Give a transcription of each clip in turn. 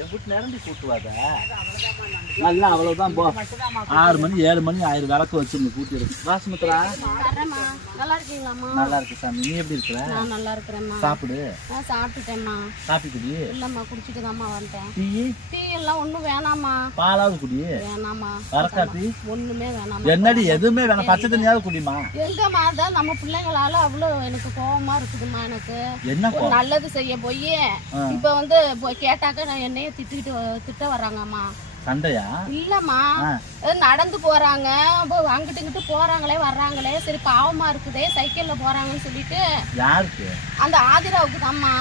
என் வீட்டு நிரம்பி கூட்டுவாத? நல்லா அவ்வளவுதான் போ. ஆறு மணி ஏழு மணி ஆயிரம் விளக்கு வச்சு கூட்டி இருக்கு வாசுமித்ரா? வரேம்மா. நல்லா இருக்கீங்களாம்மா? நல்லா இருக்கு சாமி. நீ எப்படி இருக்கிற? நான் நல்லா இருக்கிறேம்மா. சாப்பிடு. சாப்பிட்டுட்டேம்மா. காப்பி குடி இல்லைம்மா குடிச்சிட்டு வந்துட்டேன். டீ? டீ எல்லாம் ஒன்றும் வேணாம்மா. பாலாவது குடி. வேணாம்மா. ஒன்றுமே வேணாம்மா. என்னடி எதுவுமே வேணாம். பச்சை தண்ணியாவது குடிமா எங்கம்மா தான் நம்ம பிள்ளைங்களால அவ்வளோ எனக்கு கோவமா இருக்குதும்மா எனக்கு. என்ன நல்லது செய்ய போய். இப்போ வந்து கேட்டாக்க நான் என்னைய திட்டிக்கிட்டு திட்ட வர்றாங்கம்மா. சண்டையா? இல்லம்மா. நடந்து போறாங்க. அங்கிட்டு இங்கிட்டு போறாங்களே வர்றாங்களே. சரி பாவமா இருக்குதே சைக்கிள்ல போறாங்கன்னு சொல்லிட்டு யாருக்கு? அந்த ஆதிராவுக்கு தாம்மா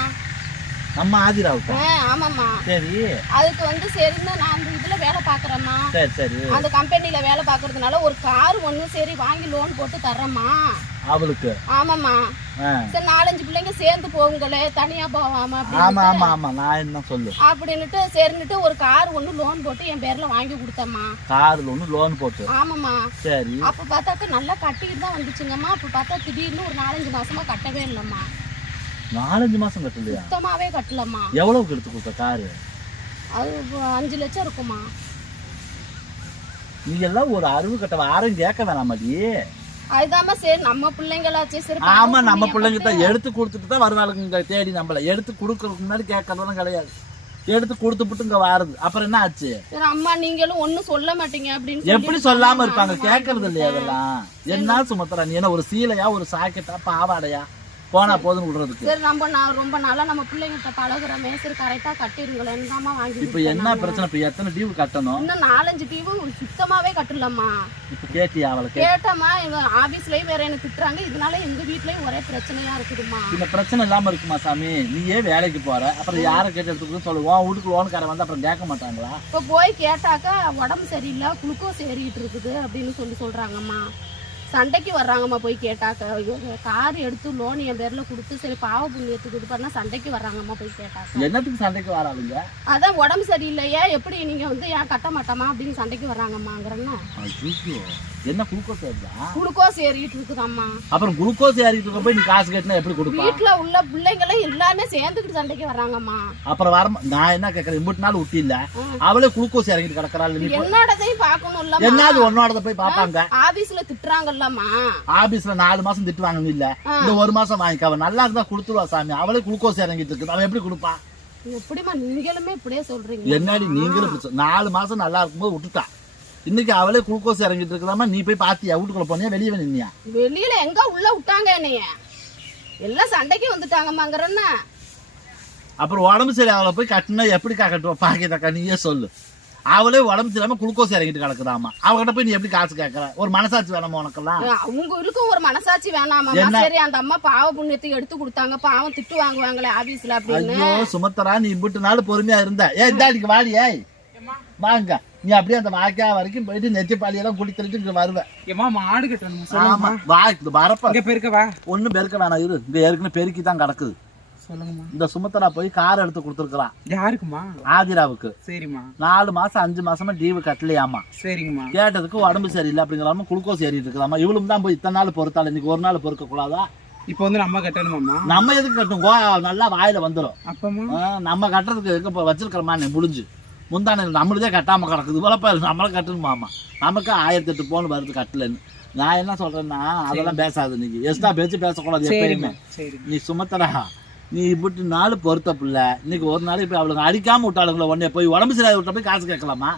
நம்ம ஆதிராவுக்கா? ஆமாம்மா. சரி. அதுக்கு வந்து சரின்னு நான் அந்த இதுல வேலை பாக்குறேம்மா. சரி சரி. அந்த கம்பெனில வேலை பாக்குறதுனால ஒரு கார் ஒண்ணு சரி வாங்கி லோன் போட்டு தர்றேம்மா. அவளுக்கு ஆமாம்மா. ஆ. சரி நாலஞ்சு பிள்ளைங்க சேர்ந்து போகுங்களே தனியா போவாம ஆமா ஆமா ஆமா நான் என்ன சொல்லு? அப்படின்னுட்டு சரின்னுட்டு ஒரு கார் ஒண்ணு லோன் போட்டு என் பேர்ல வாங்கி கொடுத்தேம்மா. கார்ல ஒண்ணு லோன் போட்டு. ஆமாம்மா. சரி. அப்ப பார்த்தாக்க நல்லா கட்டிட்டு தான் வந்துச்சுங்கம்மா. அப்ப பார்த்தா திடீர்னு ஒரு நாலஞ்சு மாசமா கட்டவே இல்லைம்மா. நாலஞ்சு மாசம் கட்டலையா? சுத்தமாவே கட்டலம்மா. எவ்வளவுக்கு எடுத்து கொடுத்த காரு? அது அஞ்சு லட்சம் இருக்குமா நீ எல்லாம் ஒரு அறிவு கட்ட யாரும் கேட்க வேணாமாடி அதுதாம்மா சரி நம்ம பிள்ளைங்களாச்சே சரி ஆமா நம்ம பிள்ளைங்க தான் எடுத்து கொடுத்துட்டு தான் வருவாளுங்க தேடி நம்மள. எடுத்து கொடுக்கறதுக்கு முன்னாடி கேட்கறதும் கிடையாது. எடுத்து கொடுத்துப்புட்டு இங்க வாருது. அப்புறம் என்ன ஆச்சு? அம்மா நீங்களும் ஒண்ணும் சொல்ல மாட்டீங்க அப்படின்னு எப்படி சொல்லி சொல்லாம இருப்பாங்க? கேட்கறது இல்லையா. அதெல்லாம்? என்ன சுமத்துறா நீ? என்ன ஒரு சீலையா ஒரு சாக்கெட்டா பாவாடையா? போனா போதும் விடுறதுக்கு. சரி நம்ம நான் ரொம்ப நாளா நம்ம பிள்ளைங்கிட்ட பழகுறோமே. சரி கரெக்டா கட்டிருங்களேன்னு தாம்மா வாங்கி இப்ப என்ன. பிரச்சனை? இப்ப எத்தனை டியூ கட்டணும்? இன்னும் நாலஞ்சு டிவி சுத்தமாவே கட்டலம்மா. இப்ப கேட்டியா அவளுக்கு கேட்டம்மா இவங்க ஆபீஸ்லயும் வேற எனக்கு திட்டுறாங்க. இதனால எங்க வீட்லயும் ஒரே பிரச்சனையா இருக்குதுமா இந்த பிரச்சனை இல்லாம இருக்குமா சாமி? நீயே வேலைக்கு போற. அப்புறம் யாரை கேட்டு எடுத்துக்கணும் சொல்லு. உன் வீட்டுக்கு லோனுக்காரன் வந்து அப்புறம் கேட்க மாட்டாங்களா? இப்ப போய் கேட்டாக்கா உடம்பு சரியில்லை குளுக்கோஸ் ஏறிட்டு இருக்குது அப்படின்னு சொல்லி சொல்றாங்கம்மா. சண்டைக்கு வர்றாங்கம்மா போய் கேட்டாக்க. கார் எடுத்து லோன் என் பேர்ல கொடுத்து சரி பாவ புண்ணியத்துக்கு இது பண்ணா சண்டைக்கு வர்றாங்கம்மா போய் கேட்டாக்க. என்னத்துக்கு சண்டைக்கு வராதுங்க? அதான் உடம்பு சரியில்லையே எப்படி நீங்க வந்து ஏன் கட்ட மாட்டோமா அப்படின்னு சண்டைக்கு வர்றாங்கம்மாங்கிறேன்னு என்ன குளுக்கோஸ் ஏறுதா? குளுக்கோஸ் ஏறிட்டு இருக்குதாம்மா. அப்புறம் குளுக்கோஸ் ஏறிட்டு இருக்க போய் நீ காசு கேட்டினா எப்படி கொடுப்பா? வீட்டுல உள்ள பிள்ளைங்களும் எல்லாமே சேர்ந்துக்கிட்டு சண்டைக்கு வர்றாங்கம்மா. அப்புறம் வர நான் என்ன கேட்கறேன் இம்புட்டு நாள் விட்டு இல்ல. அவளே குளுக்கோஸ் இறங்கிட்டு கிடக்குறாள் என்னோடதையும் பார்க்கணும் என்னது இல்லம்மா உன்னோடத போய் பாப்பாங்க ஆபீஸ்ல திட்டுறாங்கல்லம்மா. ஆபீஸ்ல நாலு மாசம் திட்டு வாங்கணும் இல்ல. இந்த ஒரு மாசம் வாங்கிக்க. அவன் நல்லா இருந்தா கொடுத்துருவா சாமி. அவளே குளுக்கோஸ் இறங்கிட்டு இருக்கு அவன் எப்படி கொடுப்பா? எப்படிம்மா நீங்களுமே இப்படியே சொல்றீங்க. என்னடி நீங்களும் நாலு மாசம் நல்லா இருக்கும்போது விட்டுட்டா. இன்னைக்கு அவளே குளுக்கோஸ் இறங்கிட்டு இருக்குதாமா நீ போய் பாத்தியா? வீட்டுக்குள்ள போனியா? வெளியே நின்னியா? வெளியில எங்க உள்ள விட்டாங்க என்னைய? எல்லாம் சண்டைக்கு வந்துட்டாங்கம்மாங்கிறன்னா? அப்புறம் உடம்பு சரி அவளை போய் கட்டினா எப்படி கட்டுவா? பாக்கியதாக்கா நீயே சொல்லு. அவளே உடம்பு சரியாம குளுக்கோஸ் இறங்கிட்டு கிடக்குதாமா அவகிட்ட போய் நீ எப்படி காசு கேட்கற ஒரு மனசாட்சி வேணாமா உனக்கெல்லாம்? அவங்க இருக்கும் ஒரு மனசாட்சி வேணாமா? சரி அந்த அம்மா பாவ புண்ணியத்தை எடுத்து கொடுத்தாங்க. பாவம் திட்டு வாங்குவாங்களே ஆபீஸ்ல அப்படின்னு. சுமத்தரா நீ இம்பிட்டு நாள் பொறுமையா இருந்த. ஏ இந்தாடிக்கு வாடி ஏய். வாங்க. நீ அப்படியே அந்த வாய்க்கா வரைக்கும் போயிட்டு நெத்தி பாலியெல்லாம் குடி தள்ளிட்டு இங்க வருவ. ஏமா மாடு கட்டணும் ஆமா. சொல்லுங்கம்மா வா இந்த வரப்ப இங்க பெருக்கவா ஒண்ணும் பெருக்க வேணாம் இரு. இங்க ஏற்கனவே பெருக்கி தான் கிடக்குது. சொல்லுங்கம்மா. இந்த சுமத்தரா போய் கார் எடுத்து கொடுத்துருக்கான் யாருக்குமா ஆதிராவுக்கு. சரிம்மா. நாலு மாசம் அஞ்சு மாசமா டீவு கட்டலையாமா சரிங்கம்மா. கேட்டதுக்கு உடம்பு சரியில்லை அப்படிங்கிறாம குளுக்கோஸ் ஏறிட்டு இருக்கலாமா இவளும் தான் போய் இத்தனை நாள் பொறுத்தாள் இன்னைக்கு ஒரு நாள் பொறுக்க கூடாதா இப்போ வந்து நம்ம கட்டணுமாம்மா? நம்ம எதுக்கு கட்டும் கோ நல்லா வாயில வந்துடும் நம்ம கட்டுறதுக்கு இப்போ வச்சிருக்கிறோமா நீ முடிஞ்சு. முந்தானே நம்மளுதே கட்டாம கிடக்குது. போலப்ப நம்மள கட்டணுமாமா நமக்கு ஆயிரத்தி எட்டு போன் வருது கட்டலன்னு. நான் என்ன சொல்றேன்னா அதெல்லாம் பேசாது நீங்க. எஸ்டா பேச்சு பேசக்கூடாது எப்பயுமே. நீ சுமத்தரா நீ இப்படி நாள் பொறுத்த பிள்ளை. இன்னைக்கு ஒரு நாளைக்கு போய் அவளுக்கு அடிக்காம விட்டாளுங்கள உடனே போய் உடம்பு சரியாக விட்ட போய் காசு கேட்கலாமா?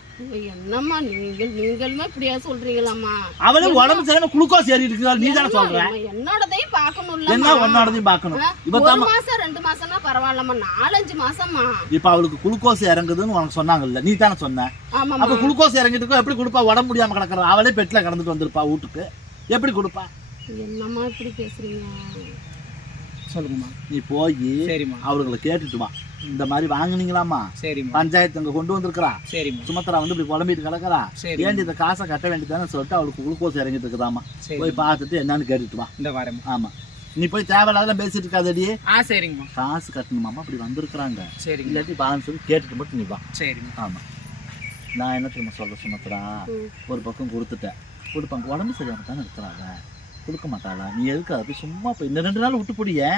என்னம்மா நீங்கள்? நீங்களுமே இப்படியா சொல்றீங்களாம்மா? அவளே உடம்பு சரியாம குளுக்கோஸ் ஏறி இருக்கிறாள் நீ தானே சொல்ற? என்னோடதையும் பார்க்கணும்ல என்ன ஒன்னோடதையும் பார்க்கணும்? இப்ப ஒரு மாசம் ரெண்டு மாசம்னா பரவாயில்லம்மா. நாலஞ்சு மாசம்மா. இப்ப அவளுக்கு குளுக்கோஸ் இறங்குதுன்னு உனக்கு சொன்னாங்கல்ல. நீ தானே சொன்ன. அப்ப குளுக்கோஸ் இறங்கிட்டு இருக்கோ, எப்படி கொடுப்பா? உடம்பு முடியாம கிடக்குறா. அவளே பெட்ல கடந்துட்டு வந்திருப்பா வீட்டுக்கு. எப்படி கொடுப்பா? என்னம்மா இப்படி பேசுறீங்க? சொல்லுங்கம்மா. நீ போய் சரிம்மா. அவளுங்களை கேட்டுட்டு வா. இந்த மாதிரி வாங்குனீங்களாமா சரிம்மா. பஞ்சாயத்து அங்க கொண்டு வந்திருக்கிறா. சரிம்மா. சுமத்ரா வந்து இப்படி புலம்பிட்டு கிடக்குறா. சரி ஏண்டி இந்த காசை கட்ட வேண்டியதானே சொல்லிட்டு அவளுக்கு குளுக்கோஸ் இறங்கிட்டு இருக்குதாமா சரி. போய் பார்த்துட்டு என்னன்னு கேட்டுட்டு வா. இந்த வரேம்மா. ஆமா. நீ போய் தேவையில்லாத பேசிட்டு இருக்காதடி. ஆ சரிங்கம்மா. காசு கட்டணுமாமா அப்படி வந்திருக்கிறாங்க. சரிங்க. இல்லாட்டி பாலன்ஸ் சொல்லி கேட்டுட்டு மட்டும் நீ வா. சரிம்மா. ஆமா. நான் என்ன தெரியுமா சொல்ல சுமத்ரா. ஒரு பக்கம் கொடுத்துட்டேன். கொடுப்பாங்க உடம்பு சரியாம தானே இருக்கிறாங்க. கொடுக்க மாட்டாளா? நீ எதுக்கு அதை போய் சும்மா போய் இந்த ரெண்டு நாள் விட்டு போடியே.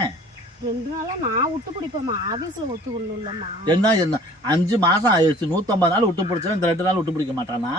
ரெண்டு நாளா நான் விட்டு பிடிப்பேம்மா. ஆபீஸ்ல ஒத்துக்கணும் இல்லம்மா என்ன என்ன? அஞ்சு மாசம் ஆயிடுச்சு. நூத்தம்பது நாள் விட்டு பிடிச்சவன் இந்த ரெண்டு நாள் விட்டு பிடிக்க மாட்டானா?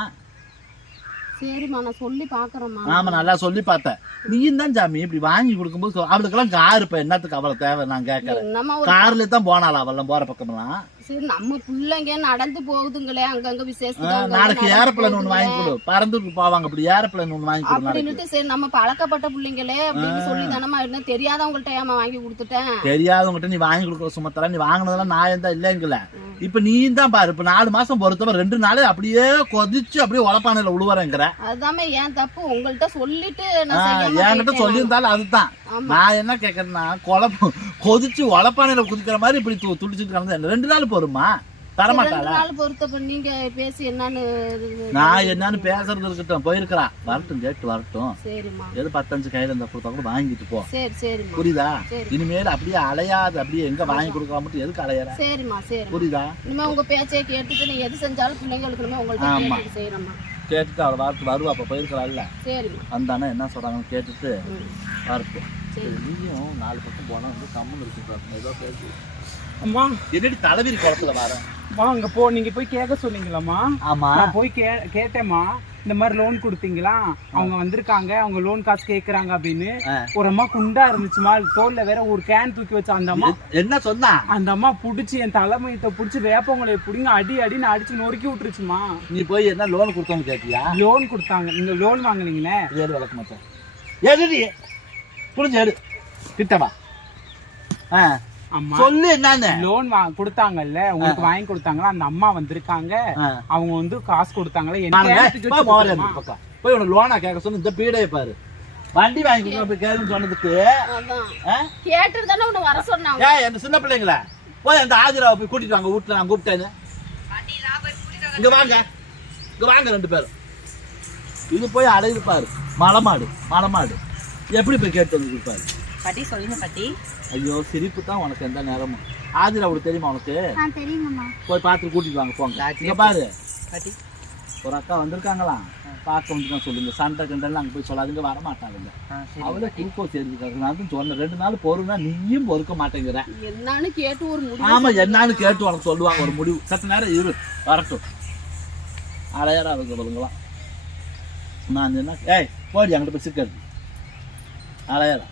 சரிம்மா நான் சொல்லி பாக்குறேம்மா ஆமா நல்லா சொல்லி பார்த்தேன். நீயும் தான் சாமி இப்படி வாங்கி கொடுக்கும்போது அவளுக்கெல்லாம் கார் இப்ப என்னத்துக்கு அவளை தேவை? நான் கேட்கறேன். கார்ல தான் போனாளா அவெல்லாம் போற பக்கமெல்லாம்? சரி நம்ம பிள்ளைங்க நடந்து போகுதுங்களே அங்கங்க அங்கங்க நாளைக்கு ஏரோப்ளேன் ஒண்ணு வாங்கி. கொடு. பறந்துட்டு போவாங்க அப்படி ஏரோப்ளேன் ஒண்ணு வாங்கி கொடு சரி நம்ம பழக்கப்பட்ட பிள்ளைங்களே அப்படின்னு சொல்லி தானம்மா என்ன தெரியாதவங்கள்ட்ட ஏமா வாங்கி கொடுத்துட்டேன்? தெரியாதவங்ககிட்ட நீ வாங்கி கொடுக்குற சுமத்தரா நீ வாங்கினதெல்லாம் நான் இல்லைங்கல. இப்ப நீயும் தான் பாரு இப்ப நாலு மாசம் பொறுத்தவரை ரெண்டு நாளே அப்படியே கொதிச்சு அப்படியே உழப்பானையில உழுவுறேங்கிற. அதுதாம்மா ஏன் தப்பு? உங்கள்ட்ட சொல்லிட்டு என்கிட்ட சொல்லியிருந்தாலும் அதுதான். நான் என்ன கேட்கறேன்னா குழப்பு கொதிச்சு உழப்பானையில குதிக்கிற மாதிரி இப்படி துடிச்சிட்டு கிடந்து ரெண்டு நாள் போருமா தரமாட்டாளா? நாள் பொறுத்தப்ப நீங்க பேசி என்னன்னு நான் என்னன்னு பேசுறது இருக்கட்டும் போயிருக்கிறா. வரட்டும் கேட்டு வரட்டும். சரிம்மா. எது பத்தஞ்சு கையில இருந்தா கொடுத்தா கூட வாங்கிட்டு போ. சரி சரிம்மா. புரியுதா? சரி. இனிமேல் அப்படியே அலையாது அப்படியே எங்க வாங்கி கொடுக்கலாம் மட்டும் எதுக்கு அலையற? சரிம்மா சரிம்மா. புரியுதா? இனிமே உங்க பேச்சை கேட்டுட்டு நீ எது செஞ்சாலும் பிள்ளைங்களுக்கு ஆமா. செய்யறேம்மா. கேட்டுட்டு அவளை வார்த்தை வருவா அப்ப போயிருக்கலாம்ல சரிம்மா. வந்தானே என்ன சொல்றாங்கன்னு கேட்டுட்டு. வரட்டும் சரி. சரி, நீயும் நாலு பக்கம் போனா வந்து கம்முன்னு இருக்கு ஏதோ பேசி. அம்மா. என்னடி தலைவிரி குளத்துல வர வா அங்க போ. நீங்க போய் கேட்க சொன்னீங்களாம்மா. ஆமா. நான் போய் கே கேட்டேம்மா. இந்த மாதிரி லோன் கொடுத்தீங்களா? அவங்க வந்திருக்காங்க. அவங்க லோன் காசு கேக்குறாங்க அப்படின்னு. ஒரு அம்மா குண்டா இருந்துச்சுமா தோல்ல வேற ஒரு கேன் தூக்கி வச்ச அந்த அம்மா. என்ன சொன்னா? அந்த அம்மா புடிச்சு என் தலைமையத்தை புடிச்சு வேப்பவங்களை புடிங்க அடி அடின்னு அடிச்சு நொறுக்கி விட்டுருச்சுமா நீ போய் என்ன லோன் கொடுத்தவங்க கேட்டியா? லோன் கொடுத்தாங்க. நீங்க லோன் வாங்குனீங்களே? ஏறு வளர்க்க மாட்டேன். ஏடி புரிஞ்சு ஏறு கிட்டவா ஆ. சொல்லு என்னன்னு. லோன் கொடுத்தாங்கல்ல. உங்களுக்கு வாங்கி கொடுத்தாங்களா? அந்த அம்மா வந்திருக்காங்க. அவங்க வந்து காசு கொடுத்தாங்களா? என்ன. போய் உனக்கு லோனா கேட்க சொல்லு. இந்த பீடையை பாரு. வண்டி வாங்கி கொடுக்க போய் கேளுன்னு சொன்னதுக்கு? கேட்டுட்டு தானே உன்னை வர சொன்னாங்க. ஏன் என்ன சின்ன பிள்ளைங்கள. போய் அந்த ஆஜராவை போய் கூட்டிட்டு வாங்க. வீட்டுல நான் கூப்பிட்டேன்னு. இங்க வாங்க. இங்க வாங்க ரெண்டு பேரும். இது போய் அடையுது பாரு. மலமாடு மலமாடு எப்படி போய் கேட்டு வந்து கொடுப்பாரு? பாட்டி சொல்லுங்க பாட்டி. ஐயோ சிரிப்பு தான் உனக்கு எந்த நேரமும். ஆதிரா அவளுக்கு தெரியுமா உனக்கு? போய் பார்த்து கூட்டிட்டு வாங்க போங்க. இங்க பாரு. பாட்டி. ஒரு அக்கா வந்திருக்காங்களாம். பார்க்க வந்து சொல்லுங்க. சண்டை கண்டெல்லாம் அங்க போய் சொல்லாதுங்க வர சரி. அவளே குளுக்கோஸ் தான் சொன்னேன் ரெண்டு நாள் பொறுனா நீயும் பொறுக்க மாட்டேங்கிற. என்னன்னு கேட்டு ஒரு முடிவு ஆமா என்னன்னு கேட்டு உனக்கு சொல்லுவாங்க ஒரு முடிவு. சத்து நேரம் இரு வரட்டும். அலையாரா அவங்க அவங்களாம் நான் என்ன ஏய் போடி அங்கிட்ட போய் சிக்கிறது அலையாரா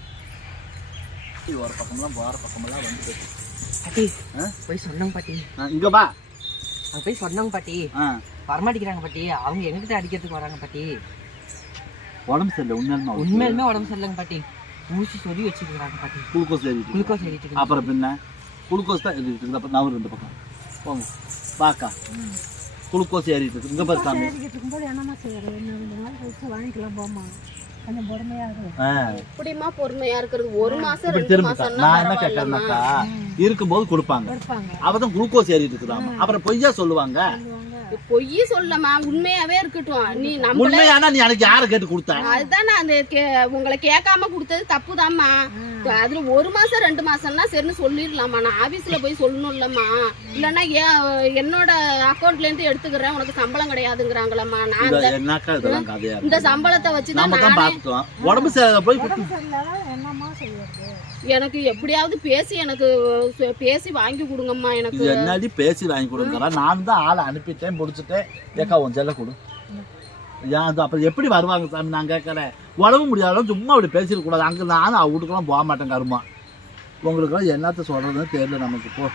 ஒரு பக்கமெல்லாம் போற பக்கமெல்லாம் வந்து. பாட்டி? போய் சொன்னாங்க பாட்டி. ஆ, இங்க வா. அங்க போய் சொன்னாங்க பாட்டி. ஆ, வரமாட்டேங்கிறாங்க பாட்டி. அவங்க எங்ககிட்ட அடிக்கிறதுக்கு வராங்க பாட்டி. உடம்பு சரியில்லை உண்மையுமா உண்மையிலுமே உடம்பு சரியில்லைங்க பாட்டி. ஊசி சொல்லி வச்சுக்கிறாங்க பாட்டி. குளுக்கோஸ் ஏறிட்டு குளுக்கோஸ் ஏறிட்டு. அப்புறம் பின்ன? குளுக்கோஸ் தான் ஏறிட்டு இருக்குது அப்புறம் நவரு ரெண்டு பக்கம். போங்க. பாக்கா குளுக்கோஸ் ஏறிட்டு இருக்கு. இங்க பாரு சாமி. வாங்கிக்கலாம் போமா கொஞ்சம் பொறுமையா இருக்கிறது? ஒரு மாசம் இப்படி ரெண்டு மாசம்னா நான் என்ன கேட்கறேன்னாக்கா இருக்கும்போது கொடுப்பாங்க. கொடுப்பாங்க. அவதான் குளுக்கோஸ் ஏறிட்டு இருக்குதாமா அப்புறம் பொய்யா சொல்லுவாங்க. பொய் சொல்லமா உண்மையாவே இருக்கட்டும். நீ நம்மள உண்மையானா நீ எனக்கு யாரை கேட்டு கொடுத்த? அதுதான் நான் அந்த கே- உங்களை கேட்காம கொடுத்தது தப்புதாம்மா. அதுல ஒரு மாசம் ரெண்டு மாசம்னா சரின்னு சொல்லிடலாமா நான் ஆபீஸ்ல போய் சொல்லணும் இல்லம்மா இல்லன்னா ஏன் என்னோட அக்கௌண்ட்ல இருந்து எடுத்துக்கிறேன். உனக்கு சம்பளம் கிடையாதுங்கிறாங்களம்மா. நான் இந்த சம்பளத்தை வச்சுதான் நம்ம தான் உடம்பு போய் உடம்பு சரியில்லாத என்னம்மா செய்யறது எனக்கு எப்படியாவது பேசி எனக்கு பேசி வாங்கி கொடுங்கம்மா எனக்கு. என்னடி பேசி வாங்கி கொடுங்கறா? நான் தான் ஆளை அனுப்பிட்டேன் முடிச்சுட்டேன். ஏக்கா உன் செல்ல கொடு. ஏன் அது அப்புறம் எப்படி வருவாங்க சாமி? நான் கேட்கறேன் உடம்பு முடியாத சும்மா அப்படி பேசிடக்கூடாது அங்கே நானும் அவ வீட்டுக்கெல்லாம் போக மாட்டேன் கருமா. உங்களுக்கெல்லாம் என்னத்த சொல்றதுன்னு தெரியல நமக்கு போ.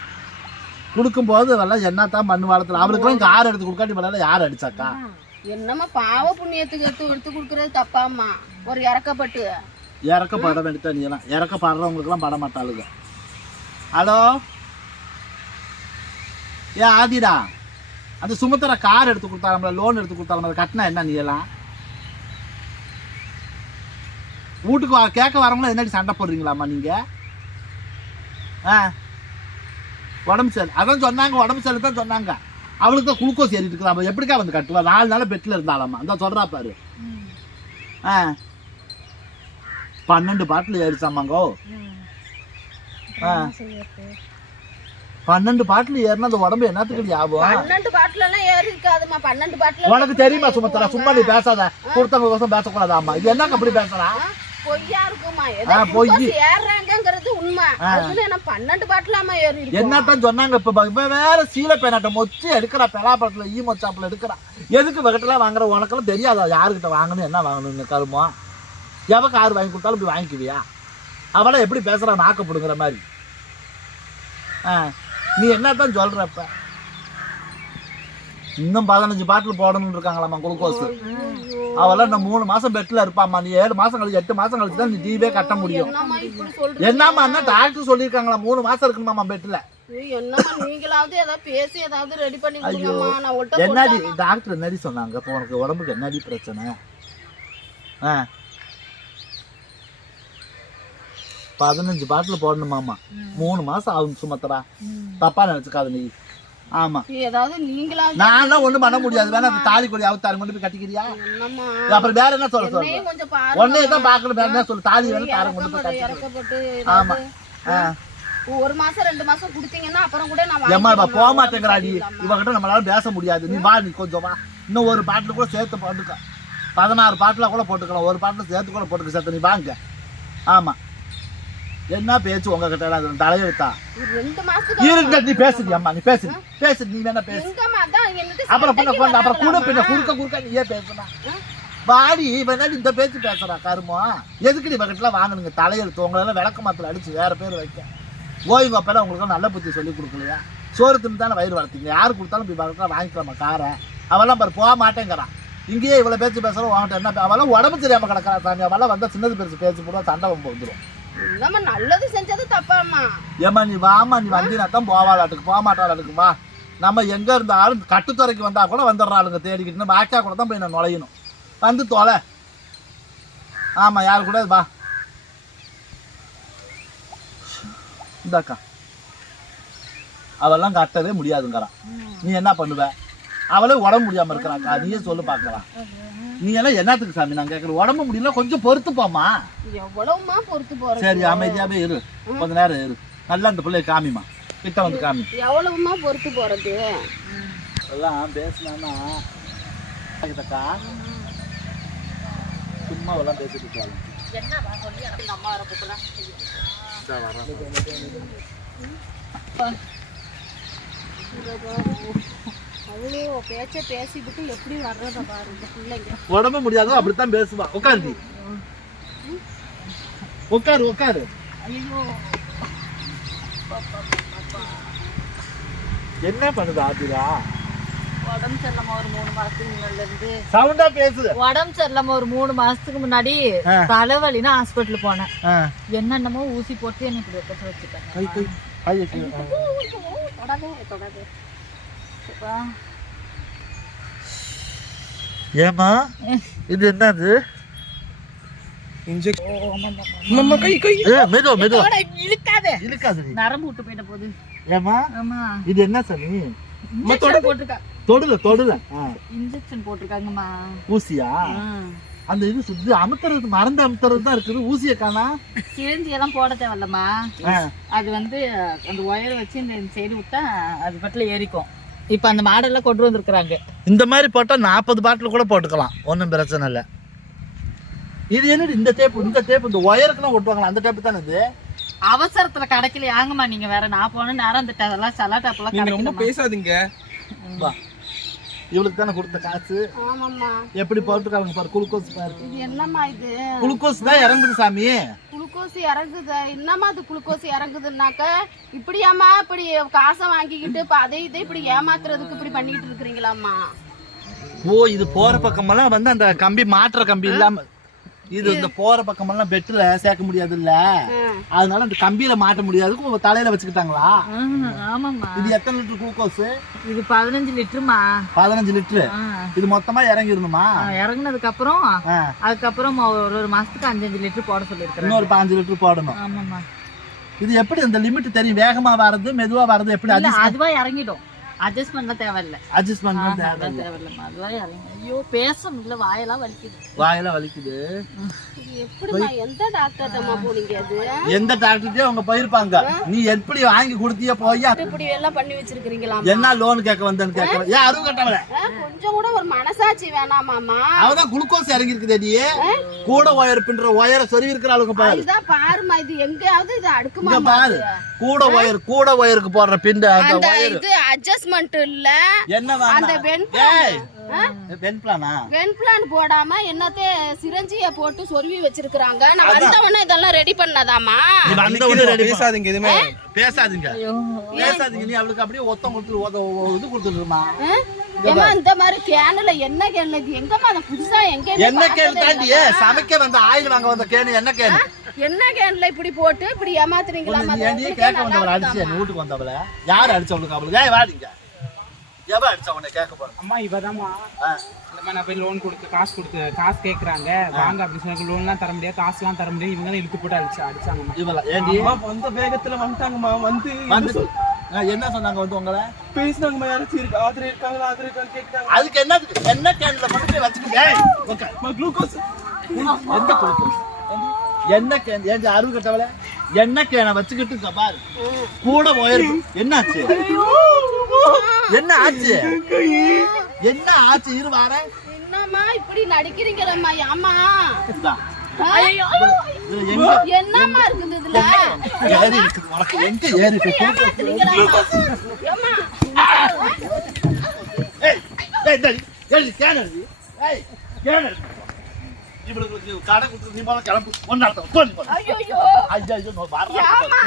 கொடுக்கும்போது அதெல்லாம் என்னத்தான் பண்ணு வளர்த்துல அவளுக்கெல்லாம் கார் எடுத்து கொடுக்காட்டி பண்ணல யார் அடிச்சாக்கா? என்னம்மா பாவ புண்ணியத்துக்கு எடுத்து எடுத்து கொடுக்கறது தப்பாம்மா. ஒரு இறக்கப்பட்டு. இறக்க பட வேண்டியதான் நீ எல்லாம் இறக்க படுறவங்களுக்குலாம் பட மாட்டாளுங்க ஹலோ? ஏ ஆதிடா. அந்த சுமத்தர கார் எடுத்து கொடுத்தாங்க லோன் எடுத்து கொடுத்தாங்க அதை கட்டினா என்ன நீ எல்லாம் வீட்டுக்கு வா- கேட்க வரவங்களும் என்னடி சண்டை போடுறீங்களாம்மா நீங்க? ஆ? உடம்பு சரி அதான் சொன்னாங்க உடம்பு சரி தான் சொன்னாங்க. அவளுக்கு தான் குளுக்கோஸ் ஏறிட்டு இருக்கிறா எப்படிக்கா வந்து கட்டுவா? நாலு நாள் பெட்டில் இருந்தாலாமா அந்த சொல்றா பாரு. ஆ. பன்னெண்டு பாட்டில் ஏறிச்சாமாங்கோ பன்னெண்டு பாட்டில் ஏறினா அந்த உடம்பு என்னத்துக்கு ஞாபகம் பன்னெண்டு பாட்டில எல்லாம் ஏறி இருக்காதுமா பன்னெண்டு பாட்டில உனக்கு தெரியுமா சுமத்தரா சும்மா நீ பேசாத. கொடுத்தவங்க கோசம் பேசக்கூடாதாம்மா. இது என்னங்க அப்படி பேசுறா? பொய்யா இருக்குமா பொய். ஏறுறாங்கங்கிறது உண்மை. என்ன பன்னெண்டு பாட்டிலாமா ஏறி என்னத்தான் சொன்னாங்க இப்ப வேற சீல பேனாட்ட மொச்சு எடுக்கிறா பெலாப்பழத்துல ஈ மொச்சாப்புல எடுக்கிறா. எதுக்கு வெகட்டெல்லாம் வாங்குற? உனக்கெல்லாம் தெரியாதா? யாருக்கிட்ட வாங்கணும் என்ன வாங்கணும்னு கருமோ? எவ கார் வாங்கி கொடுத்தாலும் இப்படி வாங்கிக்குவியா? அவளை எப்படி பேசுறா? நாக்கப்படுங்கிற மாதிரி. ஆ நீ என்னத்தான் சொல்ற இப்ப? இன்னும் பதினஞ்சு பாட்டில் போடணும்னு இருக்காங்களாம்மா குளுக்கோஸ். அவெல்லாம் இந்த மூணு மாசம் பெட்ல இருப்பாம்மா. நீ ஏழு மாசம் கழிச்சு எட்டு மாசம் கழிச்சு தான் நீ டிவே கட்ட முடியும். என்னம்மா என்னம்மா டாக்டர் சொல்லியிருக்காங்களா? மூணு மாசம் இருக்குமாம்மா பெட்ல. ஐயோ, என்னம்மா நீங்களாவது ஏதாவது பேசி ஏதாவது ரெடி பண்ணி கொடுங்கம்மா. நான் உங்கள்கிட்ட என்னடி டாக்டர் என்னடி சொன்னாங்க? இப்போ உனக்கு உடம்புக்கு என்னடி பிரச்சனை? ஆ பதினஞ்சு பாட்டில் போடணுமாமா மூணு மாசம் ஆகும் சுமத்தரா தப்பா நினைச்சுக்காத நீ. ஆமா. நான்லாம் ஒண்ணும் பண்ண முடியாது. வேணா அந்த தாலி கொடி அவுத்தாரு கொண்டு போய் கட்டிக்கிறியா? அப்புறம் வேற என்ன சொல்ல பாருங்க. உன்னையே தான் பார்க்கணும். வேற என்ன சொல்லு? தாலி வேணும் தாரம் கொண்டு போய் இறக்கப்பட்டு ஆமா. ஒரு மாசம் ரெண்டு மாசம் குடுத்தீங்கன்னா அப்புறம் கூட நான் வாங்கிக்கிறேம்மா. போக மாட்டேங்கிறா நீ. இவகிட்ட நம்மளால பேச முடியாது. நீ வா நீ கொஞ்சம் வா. இன்னும் ஒரு பாட்டில் கூட சேர்த்து போட்டுக்க பதினாறு பாட்டில் கூட போட்டுக்கலாம். ஒரு பாட்டில் சேர்த்து கூட போட்டுக்க. சேர்த்து நீ வாங்க. ஆமா. என்ன பேச்சு உங்ககிட்ட? தலையெழுத்தா? ஒரு ரெண்டு மாசத்துக்கு இருங்க நீ பேசுடி அம்மா நீ பேசு பேசு நீ வேணா பேசு. அப்புறம் பின்ன கொண்டு அப்புறம் கூட பின்ன? குறுக்க குறுக்க நீ ஏன் பேசுனா வாடி என்ன இந்த பேச்சு பேசுறா கருமோ? எதுக்கு நீ இவகிட்டலாம் வாங்கணுங்க தலையெழுத்து உங்களெல்லாம் விளக்க மாத்திர அடிச்சு வேற பேர் வைக்க. ஓய்வு அப்பெல்லாம் உங்களுக்கு நல்ல புத்தி சொல்லி கொடுக்கலையா? சோறு தின்னு தானே வயிறு வளர்த்தீங்க. யாரு கொடுத்தாலும் போய் பக்கத்தில் வாங்கிக்கலாமா காரை? அவெல்லாம் பாரு போக மாட்டேங்கிறான். இங்கேயே இவ்வளோ பேச்சு பேசுகிறோம் உன்கிட்ட என்ன அவெல்லாம் உடம்பு தெரியாம கிடக்கிறா சாமி. அவெல்லாம் வந்தால் சின்னது பெருசு பேச்சு போடுவா சண்டை வந்துடும் இல்லம்மா நல்லது செஞ்சது தப்பாம்மா. ஏம்மா நீ வாமா நீ வந்தினாத்தான் போவாளாட்டுக்கு போக மாட்டாளாட்டுக்கு வா. நம்ம எங்க இருந்தாலும் கட்டுத்துறைக்கு வந்தா கூட வந்துடுறாளுங்க தேடிக்கிட்டு. பாக்கியா கூட தான் போய் நான் நுழையணும். வந்து தொலை. ஆமா யாரு கூட? வா. இந்தாக்கா. அவெல்லாம் கட்டவே முடியாதுங்கிறான். நீ என்ன பண்ணுவ? அவளே உடம்பு முடியாம இருக்கிறாக்கா. நீயே சொல்லு பார்க்கலாம். நீ எல்லாம் என்னத்துக்கு சாமி? நான் கேட்குறேன். உடம்பு முடியல கொஞ்சம் பொறுத்து போமா எவ்வளவுமா பொறுத்து போறது? சரி அமைதியாவே இரு. கொஞ்ச நேரம் இரு. நல்லா அந்த பிள்ளைய காமிமா கிட்ட வந்து காமி. எவ்வளவுமா பொறுத்து போறது? எல்லாம் கிட்டக்கா? சும்மா எல்லாம் பேசிட்டு இருக்காங்க அவ்வளோ பேச்ச பேசிக்கிட்டு எப்படி வர்றத பாரு இந்த பிள்ளைங்க. உடம்பு முடியாதோ அப்படித்தான் பேசுவா. உட்காருடி உட்காரு உட்காரு என்ன பண்ணுது ஆதிரா? உடம்பு சரியில்லாம ஒரு மூணு மாசத்துக்கு முன்னாடில இருந்து சவுண்டா பேசு உடம்பு சரியில்லாம ஒரு மூணு மாசத்துக்கு முன்னாடி. தலைவலினா ஹாஸ்பிட்டல் போனேன். என்னென்னமோ ஊசி போட்டு எனக்கு வைக்க வச்சுட்டாங்க கை கை கை ஏம்மா? இது என்னது? ஏ மெதுவா மெதுவா. இதோட இழுக்காதே. இழுக்காது நரம்பு விட்டு போயிட்ட போகுது ஏம்மா? ஆமா. இது என்ன சாமி இன்ஜெக்ஷன் போட்டிருக்கா. தொடுல தொடுல. ஆ, இன்ஜெக்ஷன் போட்டிருக்காங்கம்மா. ஊசியா. அந்த இது சுத்தி அமுத்துறது மறந்து அமுத்துறது தான் இருக்குது. ஊசியை காணா? சிரிஞ்சி எல்லாம் போட தேவையில்லம்மா. அது வந்து அந்த ஒயரை வச்சு இந்த சைடு விட்டா அது பட்டில ஏறிக்கும். இப்ப அந்த மாடெல்லாம் கொண்டு வந்திருக்கிறாங்க. இந்த மாதிரி போட்டா நாற்பது பாட்டில் கூட போட்டுக்கலாம். ஒன்றும் பிரச்சனை இல்லை. இது என்னடி இந்த டேப் இந்த டேப் இந்த ஒயருக்குலாம் ஒட்டுவாங்களா? அந்த டேப் தானே இது? அவசரத்துல கிடைக்கல யாங்கம்மா நீங்க வேற? நான் போன நேரம் அந்த அதெல்லாம் சலாட்டாப்பெல்லாம் நீங்க ரொம்ப பேசாதீங்க. வா. இவளுக்கு தானே கொடுத்த காசு? ஆமாம்மா. எப்படி போட்டுருக்காங்க பாரு குளுக்கோஸ் பாரு. இது என்னம்மா இது? குளுக்கோஸ் தான் இறங்குது சாமி. குளுக்கோஸ் இறங்குது. என்னம்மா அது குளுக்கோஸ் இறங்குதுன்னாக்க இப்படியாம்மா இப்படி காசை வாங்கிக்கிட்டு இப்ப அதை இதை இப்படி ஏமாத்துறதுக்கு இப்படி பண்ணிக்கிட்டு இருக்கிறீங்களாம்மா? ஓ இது போற பக்கமெல்லாம் வந்து அந்த கம்பி மாற்ற கம்பி இல்லாம இது இந்த போற பக்கமெல்லாம் பெட்ல சேர்க்க முடியாது இல்ல அதனால அந்த கம்பியில மாட்ட முடியாது. தலையில வச்சுக்கிட்டாங்களா? ஆமாம்மா. இது எத்தனை லிட்டர் குளுக்கோஸ்? இது பதினஞ்சு லிட்டருமா பதினஞ்சு லிட்டரு. இது மொத்தமா இறங்கிடணுமா? இறங்குனதுக்கு அப்புறம். அதுக்கப்புறம் ஒரு ஒரு மாசத்துக்கு அஞ்சஞ்சு லிட்டர் போட சொல்லியிருக்கிறேன். இன்னொரு பாஞ்சு லிட்டர் போடணும். ஆமாம்மா. இது எப்படி இந்த லிமிட் தெரியும்? வேகமா வர்றது மெதுவா வர்றது எப்படி? அதுவா இறங்கிடும். அட்ஜஸ்ட் பண்ண தேவையில்ல. அட்ஜஸ்ட் பண்ண தேவையில்லம்மா இறங்க ஐயோ பேச முடியல வாயெல்லாம் வலிக்குது. வாயெல்லாம் வலிக்குது. எப்படிம்மா எந்த போனீங்க அது? எந்த டாக்டர்கிட்டயும் அவங்க போயிருப்பாங்க. நீ எப்படி வாங்கி கொடுத்திய போய் இப்படி எல்லாம் பண்ணி வச்சிருக்கீங்களா என்ன லோன் கேட்க வந்தேன்னு கேட்கல ஏன் கட்டவல கொஞ்சம் கூட ஒரு மனசாட்சி வேணாமாமா அவதான் குளுக்கோஸ் இறங்கி இருக்குது நீ கூட ஒயர் பின்ற ஒயரை சொருவி இருக்கிற ஆளுங்க பாரு. இதுதான் பாருமா இது எங்கேயாவது இது அடுக்குமா பாரு. கூட ஒயர் கூட ஒயருக்கு போடுற பிண்ட அந்த அந்த ஒயர் இது அட்ஜஸ்ட்மெண்ட் இல்ல. என்ன அந்த வென் பிளானா வெண் பிளான் போடாம என்னத்தே சிரஞ்சிய போட்டு சொருவி வச்சிருக்காங்க நான் வந்தவொடனே இதெல்லாம் ரெடி பண்ணதாமா. பேசாதீங்க எதுவுமே. பேசாதீங்க. பேசாதீங்க. நீ அவளுக்கு அப்படியே ஒத்த- ஒ- இது கொடுத்துருமா ஏமா இந்த மாதிரி கேனுல என்ன கேன்ல? இது எங்கம்மா அதை புதுசா எங்க என்ன கேன் தாண்டி? சமைக்க வந்த ஆயில் வாங்க வந்த கேனு என்ன கேனு? என்ன கேன்ல இப்படி போட்டு இப்படி ஏமாத்துறீங்களா ஏன்டி கேட்க வந்தவள அடிச்சு என் வீட்டுக்கு வந்தவள. யார் அடிச்சவளுக்கு அவளுக்கு? ஏய் வாடிங்க எவ அடிச்சவனை கேட்க போறேன். அம்மா இவதாம்மா. ஆ. இந்த மாதிரி நான் போய் லோன் கொடுத்து காசு கொடுத்து காசு கேக்குறாங்க. வாங்க அப்படி சொன்னாங்க. லோன்லாம் தர முடியாது. காசுலாம் தர முடியாது. இவங்க இழுத்து போட்டு அடிச்சு அடிச்சாங்கம்மா. இவள ஏண்டி? அம்மா வந்த வேகத்துல வந்துட்டாங்கம்மா. வந்து வந்து என்ன சொன்னாங்க வந்து உங்களை? பேசினாங்கம்மா. யாராச்சும் இருக்கு? ஆதரவு இருக்காங்களா? ஆதரவு இருக்காங்க கேட்டாங்க அதுக்கு என்ன என்ன கேன்ல மட்டும் போய் வச்சுக்க ஏய் உட்கார். குளுக்கோஸ் எந்த குளுக்கோஸ் என்ன ஏன் அருள் கட்டவள? என்ன கேனை வச்சுக்கிட்டு பாரு. கூட ஒயர் என்னாச்சு? என்ன ஆச்சு? என்ன ஆச்சு? இரு வாரேன் என்னம்மா இப்படி நடிக்கிறீங்களம்மா ஏமா என்னம்மா இருக்குது இதுல? ஏறி இருக்குது உனக்கு எங்க ஏறி ஏய் ஏய் ஏய் கேன் எடுடி ஏய் கேன் எடுடி இவளுக்கு கடை கொடுத்து நீ போல கிளம்பு. ஒன்னாட்டம் தோணி போடு ஐயோ ஐயா ஐயோ நோ வர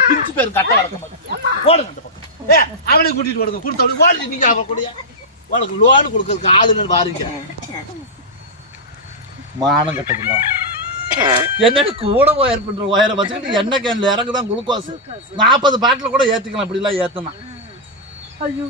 பிரிச்சு பேர் கட்ட வரக்க மாட்டேன். போடுங்க அந்த பக்கம். ஏ அவளை கூட்டிட்டு போடுங்க. கொடுத்து அவளுக்கு ஓடி நீங்க அவ கூடிய. உனக்கு லோன் கொடுக்கறதுக்கு ஆளுன்னு வாரீங்க. மானம் கட்டதுங்க என்னடி கூட ஒயர் பண்ற ஒயரை வச்சுக்கிட்டு எண்ணெய் கேன்ல இறங்குதான் குளுக்கோஸ் நாற்பது பாட்டில் கூட ஏத்திக்கலாம். இப்படி எல்லாம் ஏத்தலாம் ஐயோ.